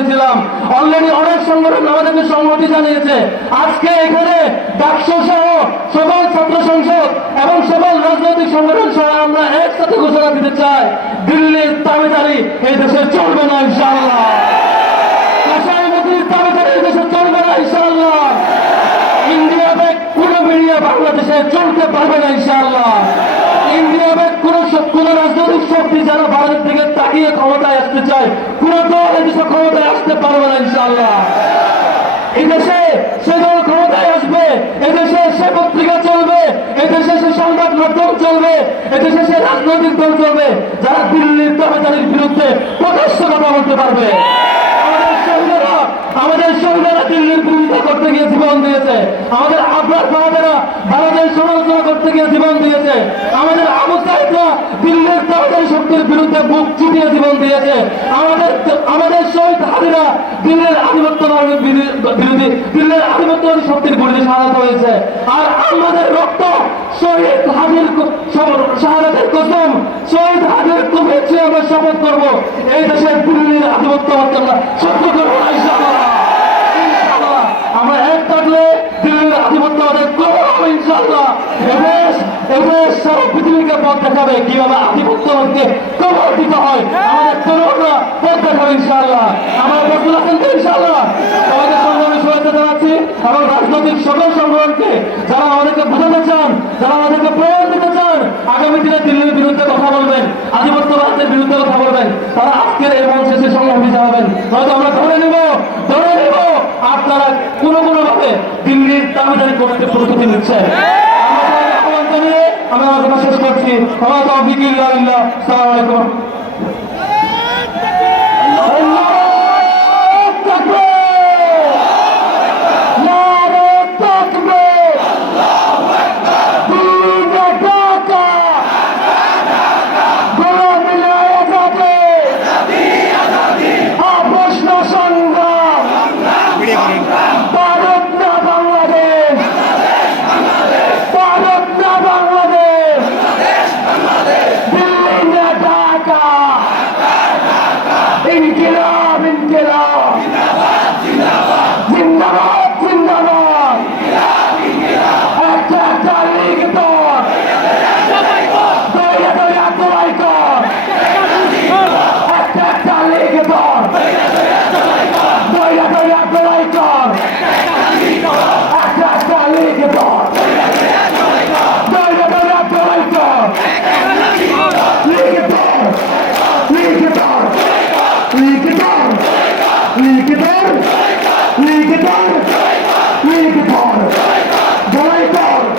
জানিয়েছিলাম। অলরেডি অনেক সংগঠন আমাদেরকে সংহতি জানিয়েছে। আজকে এখানে ডাকসু সহ সকল ছাত্র সংসদ এবং সকল রাজনৈতিক সংগঠন সহ আমরা একসাথে ঘোষণা দিতে চাই, দিল্লির দাবিদারি এই দেশে চলবে না ইনশাআল্লাহ। দাবিদারি এই দেশে চলবে না ইনশাআল্লাহ। ইন্ডিয়া ব্যাগ কোন মিডিয়া বাংলাদেশে চলতে পারবে না ইনশাআল্লাহ। ইন্ডিয়া ব্যাগ কোন রাজনৈতিক শক্তি যারা ভারতের দিকে তাকিয়ে ক্ষমতায় আসতে চায়, কোন দল এদেশে ক্ষমতায় আসতে পারবে না ইনশাআল্লাহ। এদেশে সে দল ক্ষমতায় আসবে, এদেশে সে পত্রিকা চলবে, এদেশে সে সংবাদ মাধ্যম চলবে, এদেশে সে রাজনৈতিক দল চলবে যারা দিল্লির দাবিদারির বিরুদ্ধে প্রকাশ্য কথা বলতে পারবে। আমাদের শহীদেরা দিল্লির বিরোধিতা করতে গিয়ে জীবন দিয়েছে, আমাদের আবরার বাহাদেরা ভারতের সমালোচনা করতে গিয়ে জীবন দিয়েছে, আমাদের আবু সাইদরা দিল্লির দাবিদারি শক্তির বিরুদ্ধে বুক চিতিয়ে জীবন দিয়েছে, আমাদের শহীদ হাজিরা দিল্লির আধিপত্যবাদী বিরোধী দিল্লির আধিপত্যবাদী শক্তির বিরুদ্ধে শাহাদাত হয়েছে। আর আমাদের রক্ত শহীদ হাজির শাহাদাতের কসম, শহীদ হাজির কবির আমরা শপথ করবো এই দেশের দিল্লির আধিপত্যবাদকে আমরা সত্য করবো না ইনশাআল্লাহ। আমরা এক থাকলে দিল্লির আধিপত্যবাদের করবো ইনশাআল্লাহ। এদেশ সারা পৃথিবীকে পথ দেখাবে কিভাবে আধিপত্যবাদকে কবর দিতে হয়। আমাদের তরুণরা পথ দেখাবে ইনশাআল্লাহ। আমরা বদল আছেন তো ইনশাআল্লাহ। আমাদের সঙ্গে আমি শুভেচ্ছা জানাচ্ছি এবং রাজনৈতিক সকল সংগঠনকে যারা আমাদেরকে বোঝাতে চান, যারা আমাদেরকে প্রয়োগ দিতে চান, আগামী দিনে দিল্লির বিরুদ্ধে কথা বলবেন, আধিপত্যবাদের বিরুদ্ধে কথা বলবেন, তারা আজকের এই মঞ্চে এসে সংহতি জানাবেন। হয়তো আমরা ধরে নিব আর তারা কোনোভাবে দিল্লির দাবিদারি করতে প্রস্তুতি নিচ্ছে। আহ্বান জানিয়ে আমি আমার কথা শেষ করছি। আমার তৌফিক ইল্লা বিল্লাহ। আসসালামু আলাইকুম। ইনকিলাব ইনকিলাব জিন্দাবাদ জিন্দাবাদ একটা লিখিত একটা লিখিত একটা লিখিত Liquidar!